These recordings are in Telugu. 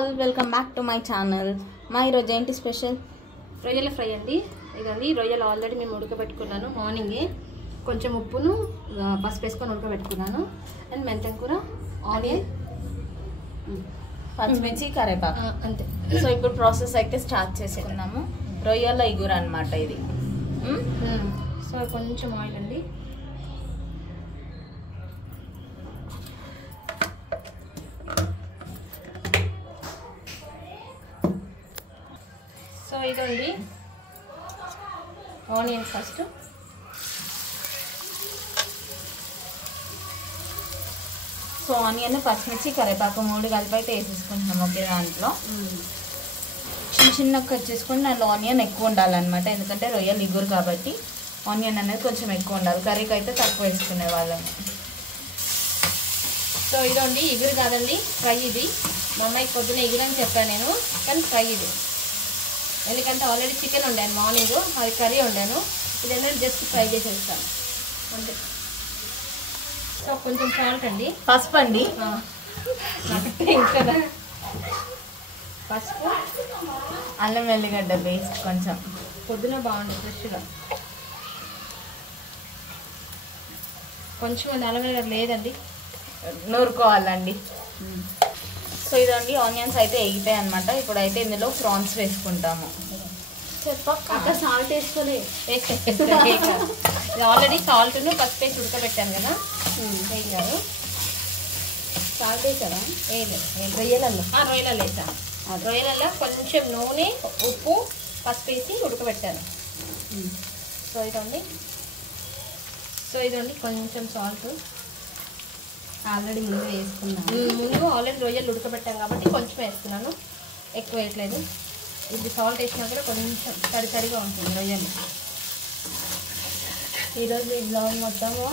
All welcome back to my channel. మా ఈరోజు ఏంటి స్పెషల్? రొయ్యల ఫ్రై అండి. ఇదండి రొయ్యలు ఆల్రెడీ మేము ఉడకబెట్టుకున్నాను. మార్నింగే కొంచెం ఉప్పును పసుపు వేసుకొని ఉడకబెట్టుకున్నాను. అండ్ మెంతం కూర, ఆనియన్, పచ్చిమిర్చి, కరివేపాకు అంతే. సో ఇప్పుడు ప్రాసెస్ అయితే స్టార్ట్ చేసుకున్నాము. రొయ్యల ఇగురు అనమాట ఇది. సో కొంచెం ఆయిల్ అండి. సో ఇదండి ఆనియన్ ఫస్ట్. సో ఆనియన్, పచ్చిమిర్చి, కరివేపాకు 3 కలిపి అయితే వేసేసుకుంటున్నాం ఒకే దాంట్లో. చిన్న చిన్నగా కట్ చేసుకుని దాంట్లో ఆనియన్ ఎక్కువ ఉండాలన్నమాట, ఎందుకంటే రొయ్యలు ఇగురు కాబట్టి ఆనియన్ అనేది కొంచెం ఎక్కువ ఉండాలి. కర్రీకి అయితే తక్కువ వేసుకునే వాళ్ళని. సో ఇదండి ఇగురు కాదండి, ఫ్రై ఇది. మా అమ్మాయికి పొద్దున ఇగురు అని చెప్పాను నేను, కానీ ఫ్రై ఇది. ఎందుకంటే ఆల్రెడీ చికెన్ వండాను మార్నింగ్, అది కర్రీ వండాను. ఇది ఏంటంటే జస్ట్ ఫ్రై చేసేస్తాను అంతే. సో కొంచెం సాల్ట్ అండి, పసుపు అండి, కదా పసుపు, అల్లం వెల్లిగడ్డ పేస్ట్ కొంచెం. పొద్దున బాగుంది ఫ్రెష్గా. కొంచెం అల్లం వెల్లిగడ్డ లేదండి, నూరుకోవాలండి. సో ఇదండి ఆనియన్స్ అయితే ఎగితాయి అనమాట. ఇప్పుడైతే ఇందులో ప్రాన్స్ వేసుకుంటాము. అక్కడ సాల్ట్ వేసుకొని ఇది ఆల్రెడీ సాల్ట్ను పసుపు వేసి ఉడకబెట్టాను కదా, వేయగారు. సాల్ట్ వేసారా? వేయలేదు. రొయ్యలలో వేసా. రొయ్యలలో కొంచెం నూనె, ఉప్పు, పసుపు వేసి ఉడకబెట్టాను. సో ఇదండి కొంచెం సాల్ట్ ఆల్రెడీ ముందు వేసుకున్నాను. ముందు ఆల్రెడీ రొయ్యలు ఉడకబెట్టాను కాబట్టి కొంచెం వేస్తున్నాను, ఎక్కువ వేయట్లేదు. ఇది సాల్ట్ వేసినా కూడా కొంచెం తడితడిగా ఉంటుంది రొయ్యలు. ఈరోజు ఈ బ్లౌజ్ మొత్తము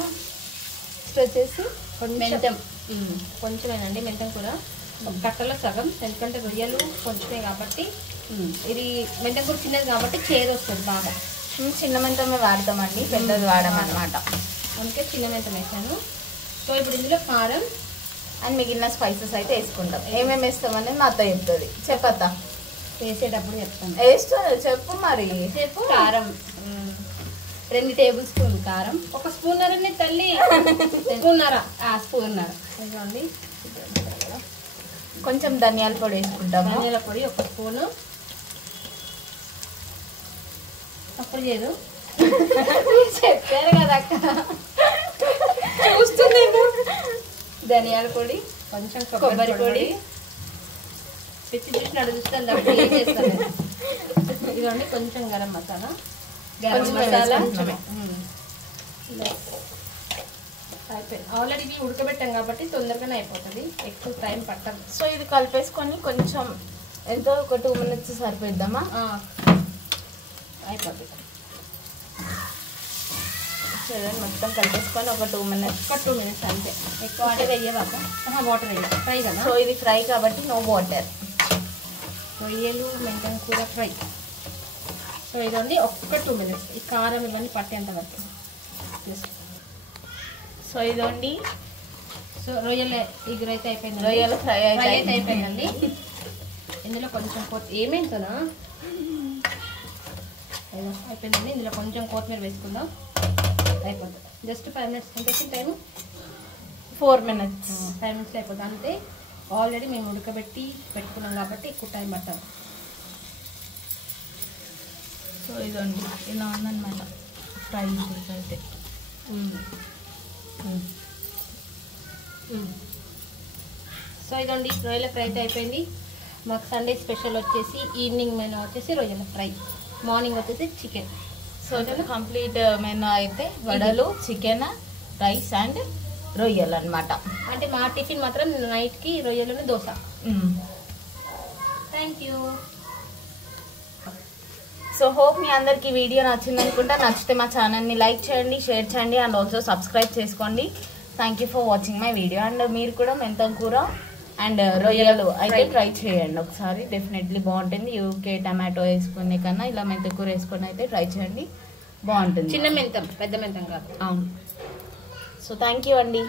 వచ్చేసి మెంతం కొంచెమేనండి. మెంతం కూడా ఒక కట్టలో సగం, ఎందుకంటే రొయ్యలు కొంచెమే కాబట్టి. ఇది మెంతం కూడా చిన్నది కాబట్టి చేదు వస్తుంది బాగా. చిన్న మెంతమే వాడతామండి, పెద్దది వాడమన్నమాట. అందుకే చిన్న మెంతం వేసాను. సో ఇప్పుడు ఇందులో కారం అండ్ మిగిలిన స్పైసెస్ అయితే వేసుకుంటాం. ఏమేమి వేస్తామని మా అత్త చెప్తుంది. చెప్పత్తా, వేసేటప్పుడు చెప్తాను. చెప్పు మరి. చెప్పు. కారం 2 టేబుల్ స్పూన్ కారం. 1 స్పూన్నరనే తల్లి, స్పూన్నర ఇదిగోండి. కొంచెం ధనియాల పొడి వేసుకుంటాము. ధనియాల పొడి 1 స్పూను. అప్పుడు లేదు చెప్పారు కదా అక్క, చూస్తుందేమో. ధనియాల పొడి, కొంచెం కొబ్బరి పొడి, పిచ్చి పిచ్చి నడుస్తాను అప్పుడు ఏం చేస్తాను. ఇదిగోండి కొంచెం గరం మసాలా. అయిపోయింది. ఆల్రెడీ ఇవి ఉడకబెట్టాం కాబట్టి తొందరగానే అయిపోతుంది, ఎక్కువ టైం పట్టదు. సో ఇది కలిపేసుకొని కొంచెం ఎంతో ఒక 2 minutes సరిపోద్దామా? అయిపోతుంది. చూడండి మొత్తం కలిపేసుకొని ఒక 2 minutes. 2 minutes అంతే. ఎక్కువ వాటర్ వేయవాక, వాటర్ వేయాలి. ఫ్రై కదా. సో ఇది ఫ్రై కాబట్టి నో వాటర్. రొయ్యలు మెంతం కూర ఫ్రై. సో ఇదండి ఒక్క 2 minutes ఈ కారం ఇవన్నీ పట్టేంత వరకు. సో ఇదండి సో రొయ్యల ఇగురు అయితే అయిపోయింది. రొయ్యల ఫ్రై అయితే అయిపోయిందండి. ఇందులో కొంచెం ఏమైందా అయిపోయిందండి. ఇందులో కొంచెం కొత్తిమీర వేసుకుందాం, అయిపోతుంది. Just 5 minutes. ఎంత వచ్చింది టైము? 4 minutes. 5 minutes అయిపోతుంది అంతే. ఆల్రెడీ మేము ఉడకబెట్టి పెట్టుకున్నాం కాబట్టి ఎక్కువ టైం పట్టాలి. సో ఇదండి ఇలా ఉందన్నమాట ఫ్రై అయితే. సో ఇదండి రొయ్యల ఫ్రై అయితే అయిపోయింది. మాకు సండే స్పెషల్ వచ్చేసి ఈవినింగ్ మెనూ వచ్చేసి రొయ్యల ఫ్రై, మార్నింగ్ వచ్చేసి చికెన్. సో కంప్లీట్ మెనూ అయితే వడలు, చికెన్, రైస్ అండ్ రొయ్యలు అనమాట. అంటే మా టిఫిన్ మాత్రం నైట్కి రొయ్యలను dosa. Thank you. So hope మీ అందరికి వీడియో నచ్చింది అనుకుంటా. నచ్చితే మా ఛానల్ని లైక్ చేయండి, షేర్ చేయండి అండ్ ఆల్సో సబ్స్క్రైబ్ చేసుకోండి. Thank you for watching my video. And మీరు కూడా మెంతం కూర అండ్ రొయ్యలు అయితే ట్రై చేయండి ఒకసారి, డెఫినెట్లీ బాగుంటుంది. యూకే టమాటో వేసుకునే కన్నా ఇలా మెంతం కూర వేసుకొని అయితే ట్రై చేయండి, బాగుంటుంది. చిన్న మెంతం, పెద్ద మెంతం కాదు. అవును. సో థ్యాంక్ యూ అండి.